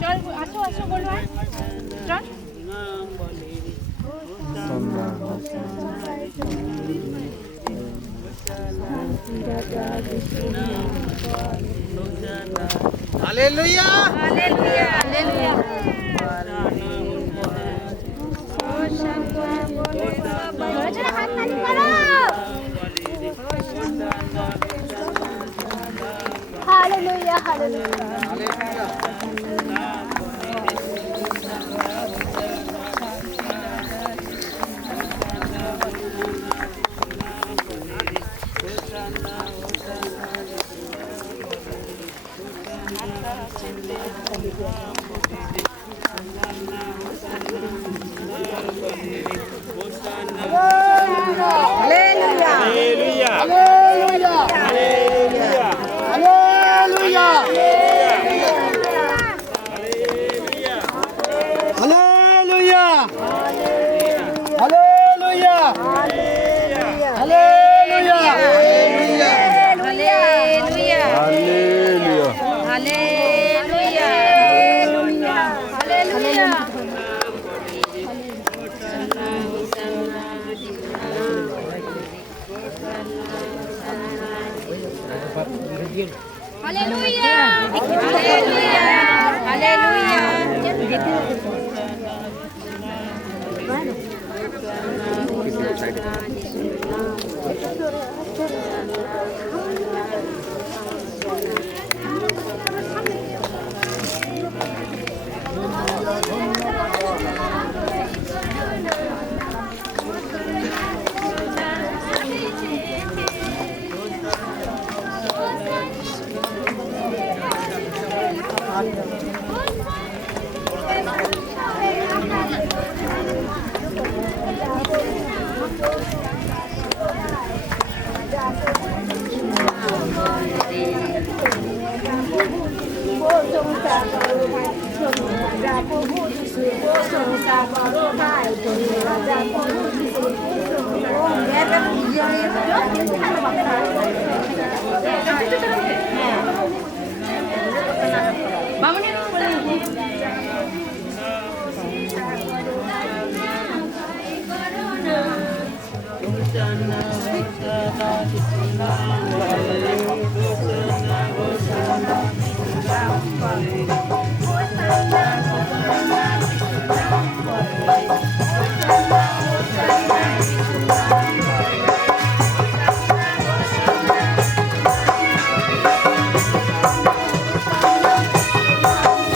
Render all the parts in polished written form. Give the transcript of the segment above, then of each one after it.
চল আসো আসো বলবা চল হালেলুয়া হালেলুয়া হালেলুয়া হাত তালি করো hallelujah hallelujah Hallelujah.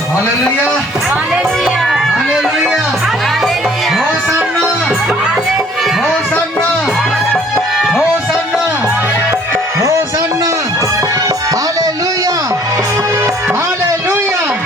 Hallelujah. Hallelujah. Hallelujah. Hosanna. Hosanna. Hosanna. Hosanna. Hallelujah. Hallelujah.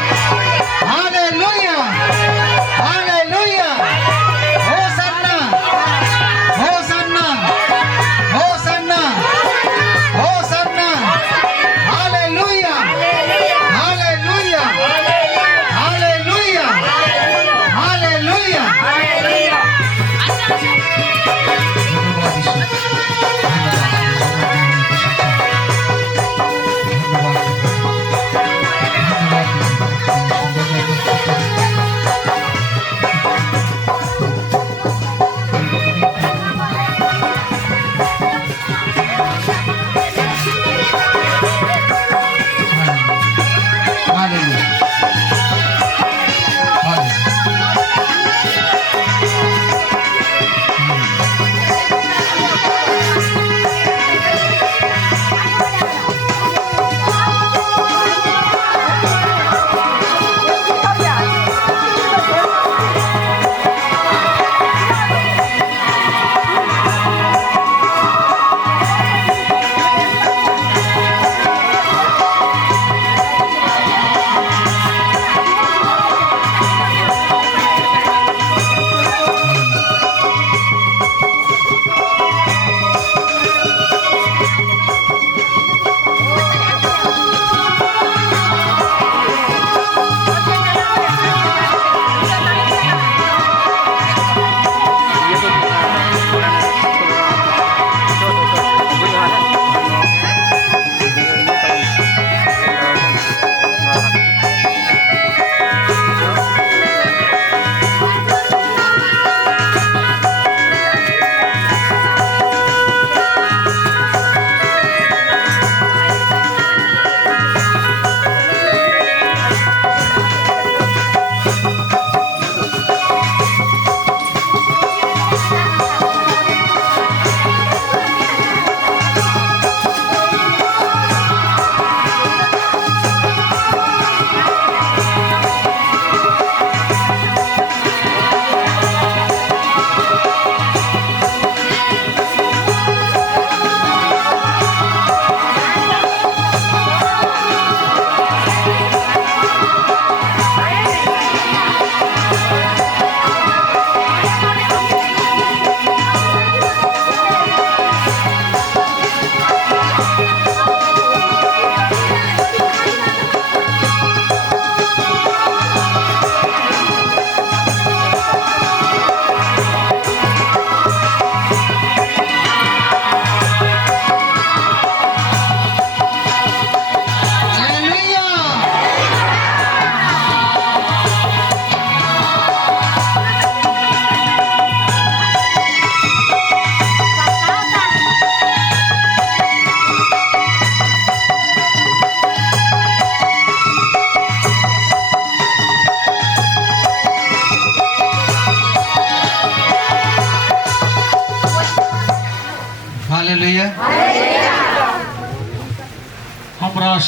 আমরা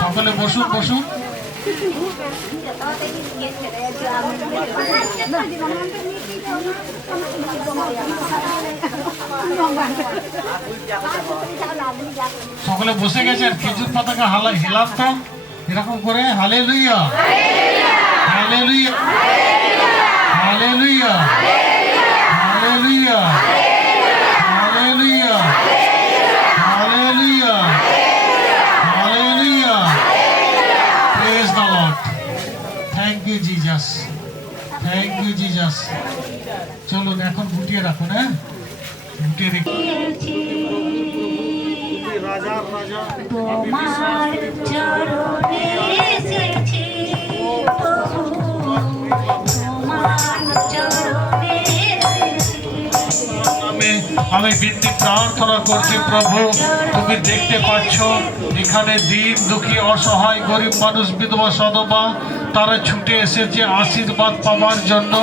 সকলে বসুন বসুন। সকলে বসে গেছে, আর খেজুর পাতাকে হিলাম তো এরকম করে, hallelujah hallelujah hallelujah hallelujah hallelujah hallelujah hallelujah. Praise the Lord. Thank you Jesus, thank you Jesus. চলুন এখন গুটিয়ে রাখুন, হ্যাঁ গুটিয়ে রেখে রাজার রাজা তোমার চরণে এসেছি প্রভু, তোমার চরণে এসেছি। আমি বিনতি প্রার্থনা করছি প্রভু, তুমি দেখতে পাচ্ছ এখানে দিন দুঃখী অসহায় গরিব মানুষ, বিধবা সধবা, তারা ছুটে এসেছে আশীর্বাদ পাওয়ার জন্য।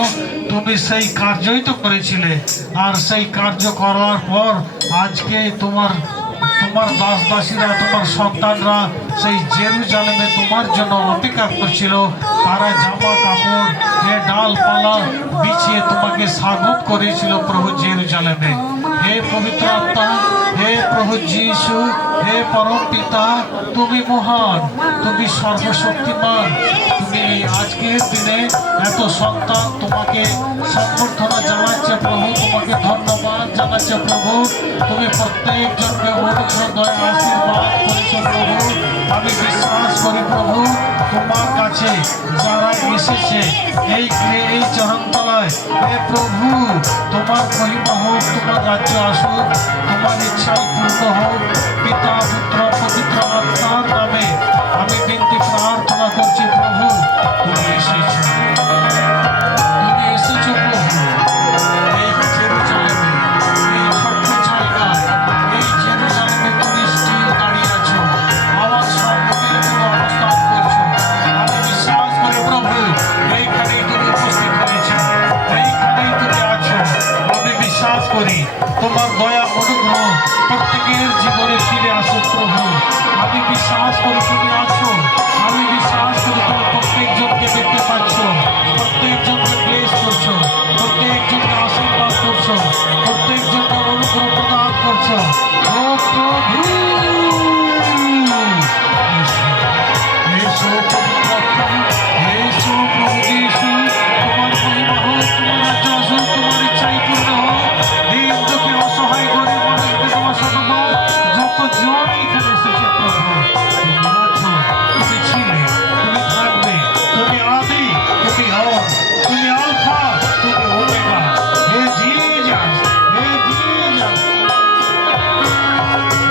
তুমি সেই কার্যই তো করেছিলে, আর সেই কার্য করার পর আজকে তোমার দাস দাসীরা, তোমার সন্তানরা সেই জেরুজালেমে তোমার জন্য অপেক্ষা করছিল। তারা জামা কাপড় ডালপালা বিছিয়ে তোমাকে স্বাগত করেছিল প্রভু জেরুজালেমে। হে পবিত্র আত্মা, হে প্রভু যিশু, হে পরম পিতা, তুমি মহান, তুমি সর্বশক্তিমান। তুমি আজকের দিনে এত সন্তান তোমাকে সম্বর্ধনা জানাচ্ছে প্রভু, তোমাকে ধন্যবাদ জানাচ্ছে প্রভু। তুমি প্রত্যেকজনকে অনুগ্রহ দয়া আশীর্বাদ করেছ প্রভু। আমি বিশ্বাস করি প্রভু, তোমার কাছে যারা এসেছে এই চরণতলায়, হে প্রভু তোমার মহিমা হোক, তোমার রাজ্য আসুক, তোমার ইচ্ছাই পূর্ণ হোক। পিতা পুত্র পবিত্র আত্মার নামে আমি বিনতি প্রার্থনা করছি প্রভু। তুমি এসেছো, তুমি এসেছো প্রভু এই জেরুজালেমে, এই ছোট্ট জায়গায়, এই জেরুজালেমে তুমি স্থির দাঁড়িয়ে আছো, আমার সম্মুখে তুমি অবস্থান করছো। আমি বিশ্বাস করি প্রভু এইখানেই তুমি উপস্থিত হয়েছো, এইখানেই তুমি আছো। আমি বিশ্বাস করি তোমার দয়া অনুগ্রহ প্রত্যেকের জীবনে ফিরে আসো প্রভু। আমি বিশ্বাস করি তুমি আছো, আমি বিশ্বাস করি তুমি প্রত্যেকজনকে দেখতে পাচ্ছ, প্রত্যেকজনকে প্লেস করছো, প্রত্যেকজনকে আশীর্বাদ করছো, প্রত্যেকজনকে অনুগ্রহ প্রদান করছো। ও প্রভু এসো পবিত্র আত্মা, এসো প্রভু যিশু, তোমার মহিমা হোক, তোমার রাজ্য আসুক, তোমার ইচ্ছাই পূর্ণ হোক। দিন দুঃখী অসহায় গরিব মানুষ, বিধবা সধবা, যতজন এখানে এসেছে প্রভু, তুমি আছো, তুমি ছিলে, তুমি থাকবে, তুমি আদি, তুমি অন্ত, তুমি আলফা, তুমি ওমেগা। হে জিজাস, হে জিজাস,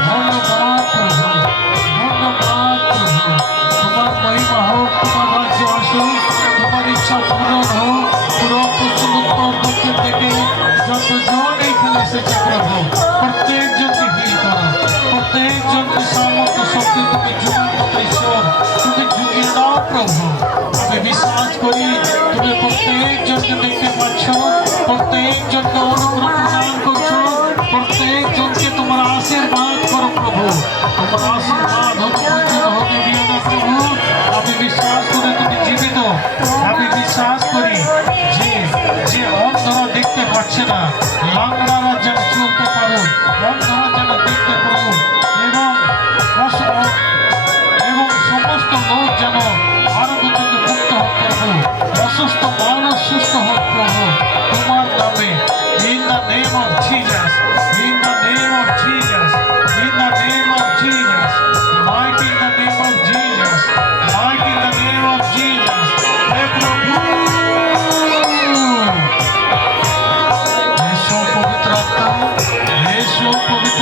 ধন্যবাদ প্রভু, ধন্যবাদ প্রভু। তোমার মহিমা হোক, তোমার রাজ্য আসুক, তোমার ইচ্ছা পূরণ হোক। পুরো পশ্চিম উত্তর দক্ষিণ থেকে যতজন এইখানে এসেছে প্রভু, প্রত্যেকজনকে হিল করো, প্রত্যেকজনকে সামর্থ্য শক্তি তুমি যুগের মতো ঈশ্বর তুমি যুগিয়ে দাও প্রভু। আমি বিশ্বাস করি তুমি প্রত্যেকজনকে দেখতে পাচ্ছ, প্রত্যেকজনকে অনুগ্রহ প্রদান করছো, প্রত্যেকজনকে তোমার আশীর্বাদ করো প্রভু। তোমার আশীর্বাদ হতে দিও না প্রভু। আমি বিশ্বাস করি তুমি জীবিত। আমি বিশ্বাস করি যে অন্ধরা দেখতে পাচ্ছে না, লাংড়ারা যেন চলতে পারো, অন্ধরা যেন দেখতে পারো, এবং সমস্ত লোক যেন আরোগ্য থেকে মুক্ত হোক প্রভু, অসুস্থ মানুষ সুস্থ হোক প্রভু তোমার নামে। In the name of Jesus, in the name of Jesus, in the name of Jesus, mighty in the name of Jesus, mighty in the name of Jesus. হে প্রভু এসো পবিত্র আত্মা, এসো পবিত্র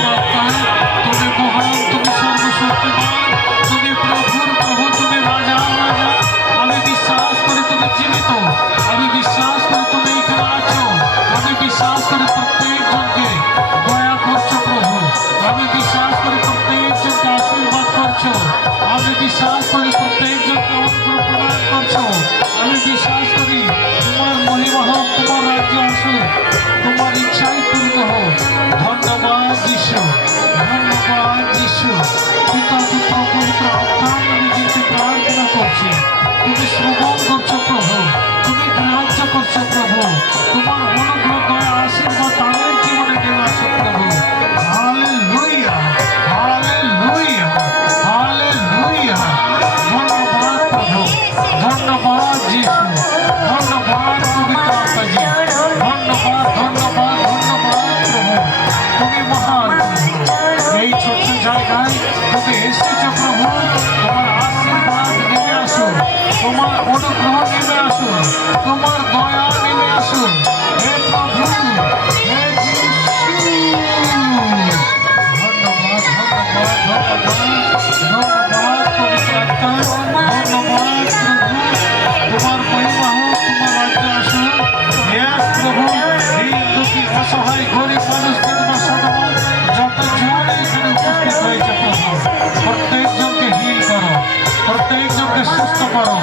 আসুন, তোমার ইচ্ছাই পূর্ণ হোক। ধন্যবাদ যিশু, ধন্যবাদ যিশু। পিতা পুত্র পবিত্র আত্মার নামে কিন্তু প্রার্থনা করছি, তুমি শ্রবণ করছো প্রভু, তুমি গ্রাহ্য করছো প্রভু। তোমার অনুগ্রহ দয়া আশীর্বাদ তাদের জীবনে নেমে আসো প্রভু। Hallelujah, hallelujah, hallelujah. ধন্যবাদ প্রভু, ধন্যবাদ যিশু, ধন্যবাদ পবিত্র আত্মাজি, ধন্যবাদ, ধন্যবাদ, ধন্যবাদ প্রভু। তুমি মহান প্রভু। এই ছোট্ট জায়গায় তুমি এসেছো প্রভু, তোমার আশীর্বাদ নেমে আসুন, তোমার অনুগ্রহ নেমে আসুন, তোমার দয়া নেমে আসুন। হে প্রভু, হে যিশু। ধন্যবাদ, ধন্যবাদ, ধন্যবাদ, ধন্যবাদ পবিত্র আত্মা, ধন্যবাদ প্রভু। তোমার মহিমা হোক, তোমার রাজ্য আসুন। ইয়েস প্রভু, এই দুঃখী অসহায় গরিব মানুষ বিধবা সদবা যতজন এখানে উপস্থিত হয়েছে প্রভু, প্রত্যেকজনকে হিল করো, প্রত্যেকজনকে সুস্থ করো,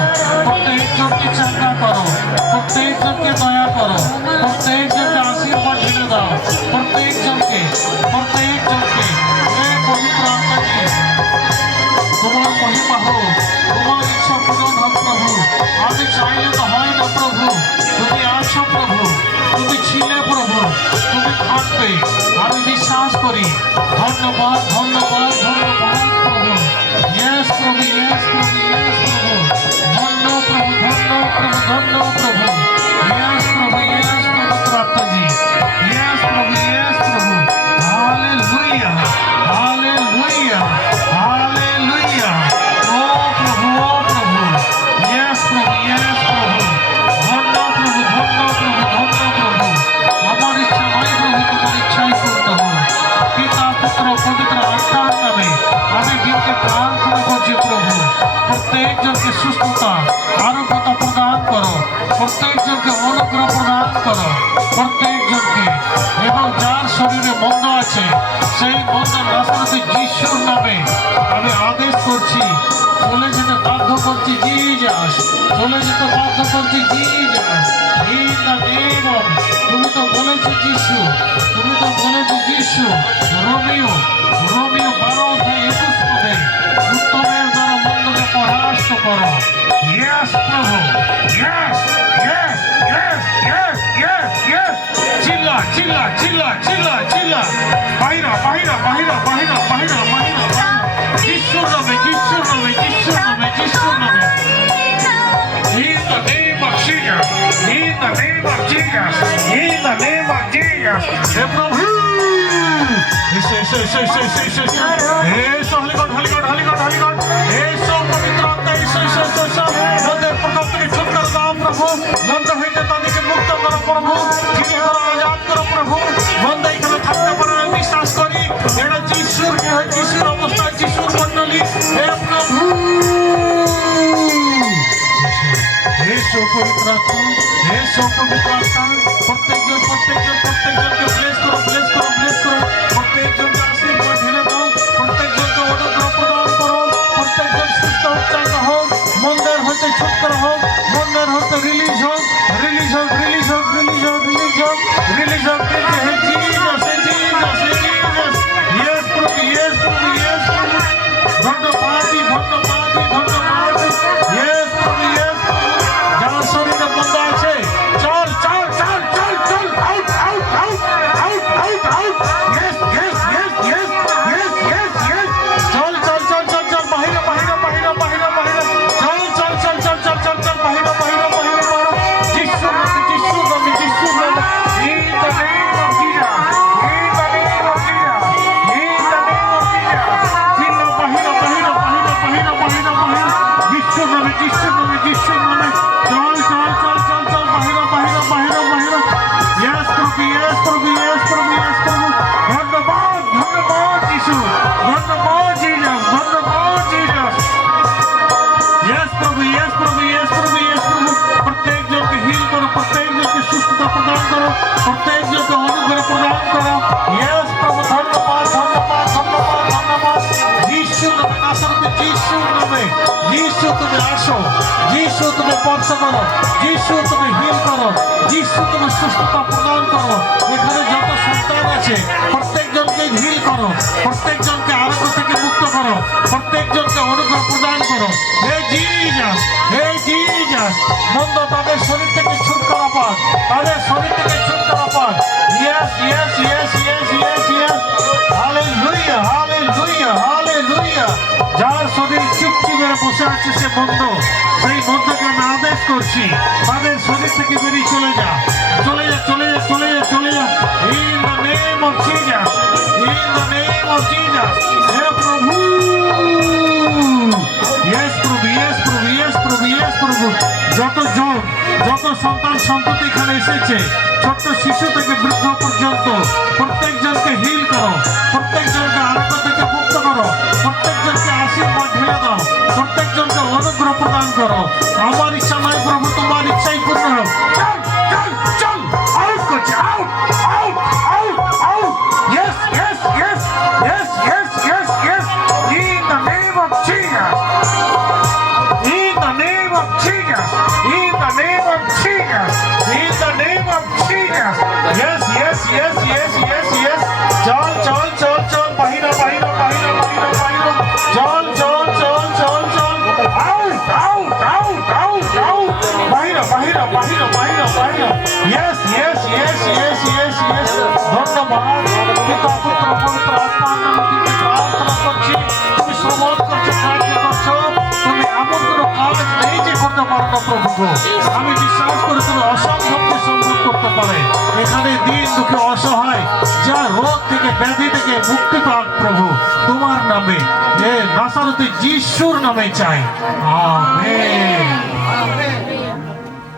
প্রত্যেকজনকে চাঙ্গা করো, প্রত্যেকজনকে দয়া করো, প্রত্যেকজনকে আশীর্বাদ ঢেলে দাও, প্রত্যেকজনকে, প্রত্যেকজনকে। হে পবিত্র আত্মাকে, তোমার মহিমা হোক, তোমার ইচ্ছা পূরণ হোক প্রভু। আমি চাইলে তো হয় না প্রভু, তুমি আছো প্রভু, তুমি ছিলে প্রভু, তুমি থাকবে, আমি বিশ্বাস করি। ধন্যবাদ, ধন্যবাদ, ধন্যবাদ প্রভু। ইয়েস প্রভু, ইয়েস প্রভু, ইয়েস প্রভু। ধন্য প্রভু, ধন্য প্রভু, ধন্য প্রভু। ইয়েস প্রভু, ইয়েস পবিত্র আত্মাজি। ইয়েস প্রভু, ইয়েস প্রভু। Hallelujah, hallelujah, hallelujah. ও প্রভু, ও প্রভু। ইয়েস প্রভু, ইয়েস প্রভু। ধন্য প্রভু, ধন্য প্রভু, ধন্য প্রভু। আমার ইচ্ছা নয় প্রভু, তোমার ইচ্ছাই পূর্ণ হোক। পিতা পুত্র পবিত্র আত্মার নামে আমি দিনকে প্রার্থনা করছি প্রভু। প্রত্যেকজনকে সুস্থতা, আরোগ্যতা প্রদান করো, প্রত্যেকজনকে অনুগ্রহ প্রদান করো, প্রত্যেকজনকে। এবং যার শরীরে মন্দ আছে সেই মন্দ নাসরতি যিশুর নামে আমি আদেশ করছি, চলে যেতে বাধ্য করছি জিজাস, চলে যেতে বাধ্য করছি Jesus. In the name of, তুমি তো বলেছো যিশু, তুমি তো বলেছো যিশু, রোমিও, রোমিও 12:21 পদে উত্তমের দ্বারা মন্দকে পরাস্ত করো। ইয়েস প্রভু, yes, yes, yes, yes, yes, yes. চিল্লা, চিল্লা, চিল্লা, চিল্লা, চিল্লা। বাহিরা, বাহিরা, বাহিরা, বাহিরা, বাহিরা, বাহিরা, বাহিরা। যিশুর নামে, যিশুর নামে, যিশুর নামে, যিশুর নামে। In the name of Jesus, in the name of Jesus, in the name of Jesus. হে প্রভু, এসো, এসো, এসো, এসো, এসো, এসো, এসো। এসো হলিগড, হলিগড, হলিগড, হলিগড। এসো পবিত্র আত্মা, এসো, এসো, এসো, এসো। মন্দের প্রভাব থেকে ছুটকারা দাও প্রভু, মন্দ হইতে তাদেরকে মুক্ত করো প্রভু, ফিরে করো, আজাদ করো প্রভু। মন্দ এখানে থাকতে পারে আমি বিশ্বাস করি, এটা যিশুর, যিশুর অবস্থা, যিশুর মণ্ডলী। হে প্রভু, এসো পবিত্র আত্মা, এসো পবিত্র আত্মা। প্রত্যেকজন, প্রত্যেকজন, প্রত্যেকজনকে ব্লেস করো, ব্লেস করো, ব্লেস করো। প্রত্যেকজনকে আশীর্বাদ ঢেলে দাও, প্রত্যেকজনকে অনুগ্রহ প্রদান করো। প্রত্যেকজন সুস্থ হোক, চাঙ্গা হোক, মন্দের হইতে ছুটকারা হোক, মন্দের হইতে রিলিজ হোক, রিলিজ হোক, রিলিজ হোক, রিলিজ হোক, রিলিজ হোক, রিলিজ হোক। হে জিসাস, হে জিসাস, হে জিসাস। ইয়েস প্রভু, ইয়েস প্রভু, ইয়েস প্রভু। ধন্যবাদী, ধন্যবাদী, ধন্যবাদী। ইয়েস প্রভু, ইয়েস প্রভু। যার শরীরে মন্দ আছে, চল, চল, চল, চল, চল, out, out, out, out, out, out. Yes, yes, yes, yes, yes, yes, yes. চল, চল, চল, চল, চল, বাহিরে, বাহিরে, বাহিরে, বাহিরে, বাহিরে। চল, চল, চল, চল, চল, চল, চল, বাহিরে, বাহিরে, বাহিরে, বাহিরে। যিশুর নামে, যিশুর নামে, যিশুর নামে। In the name of Jesus, in the name of Jesus, in the name of Jesus. চিল্লা, বাহিরে, বাহিরে, বাহিরে, বাহিরে, বাহিরে, বাহিরে। যিশুর নামে, যিশুর নামে, যিশুর নামে। চল, চল, চল, চল, চল, বাহিরে, বাহিরে, বাহিরে, বাহিরে। Yes প্রভু, yes প্রভু, yes প্রভু, yes প্রভু। ধন্যবাদ, ধন্যবাদ যিশু, ধন্যবাদ জিসাস, ধন্যবাদ জিসাস। Yes প্রভু, yes প্রভু, yes প্রভু, yes প্রভু। প্রত্যেকজনকে হিল করো, প্রত্যেকজনকে সুস্থতা প্রদান করো, প্রত্যেকজনকে অনুগ্রহ প্রদান করো। Yes প্রভু, ধন্যবাদ, ধন্যবাদ, ধন্যবাদ, ধন্যবাদ। যিশুর নামে, নাসরতে যিশুর নামে। যিশু তুমি আসো, যিশু তুমি স্পর্শ করো, যিশু তুমি হিল করো, যিশু তুমি সুস্থতা প্রদান করো। এখানে যত সন্তান আছে প্রত্যেকজনকে হিল করো, প্রত্যেকজনকে আরোগ্য থেকে মুক্ত করো, প্রত্যেকজনকে অনুগ্রহ প্রদান করো। হে জিজাস, হে জিজাস, মন্দ তাদের শরীর থেকে ছুটকারা পাক, তাদের শরীর থেকে ছুটকারা পাক। Yes yes yes yes yes yes, hallelujah hallelujah hallelujah. যার শরীর চুপটি মেরে বসে আছে সে মন্দ, সেই মন্দকে আমি আদেশ করছি তাদের শরীর থেকে বেরিয়ে চলে যা, চলে যা, চলে যা, চলে যা, চলে যা। In the name of Jesus, in the name of Jesus. হে প্রভু, ইয়েস প্রভু, ইয়েস প্রভু, ইয়েস প্রভু, ইয়েস প্রভু। যত জন, যত সন্তান সন্ততি এখানে এসেছে, ছোট্ট শিশু থেকে বৃদ্ধ পর্যন্ত প্রত্যেকজনকে হিল করো, প্রত্যেকজনকে আরোগ্য থেকে মুক্ত করো, প্রত্যেকজনকে আশীর্বাদ ঢেলে দাও, প্রত্যেকজনকে অনুগ্রহ প্রদান করো। আমার ইচ্ছা নয় প্রভু, তোমার ইচ্ছাই পূর্ণ হোক। চল চল চল, আউট করছে, out out out out. Yes yes yes yes yes yes yes, in the name of Jesus, in the name of Jesus, in the name of Jesus, in the name of Jesus. Yes, yes, yes, yes, yes, yes. চল চল চল চল, বাহিরা বাহিরা বাহিরা বাহিরা বাহিরা, চল চল চল চল চল, out out out out out, বাহিরা বাহিরা বাহিরা বাহিরা বাহিরা। Yes, yes, yes, yes, yes, yes. ধন্যবাদ পিতা পুত্র পবিত্র আত্মার নামে তুমি প্রার্থনা করছি, তুমি শ্রবণ করছো, সাহায্য করছো। তুমি এমন কোনো কাজ নেই যে করতে পারো না প্রভু গো। আমি বিশ্বাস করি তুমি অসম্ভবকে সম্ভব করতে পারে। এখানে দিন দুঃখে অসহায় যা রোগ থেকে ব্যাধি থেকে মুক্তি পাক প্রভু তোমার নামে, এ নাসারতে যিশুর নামে চাই, আমেন।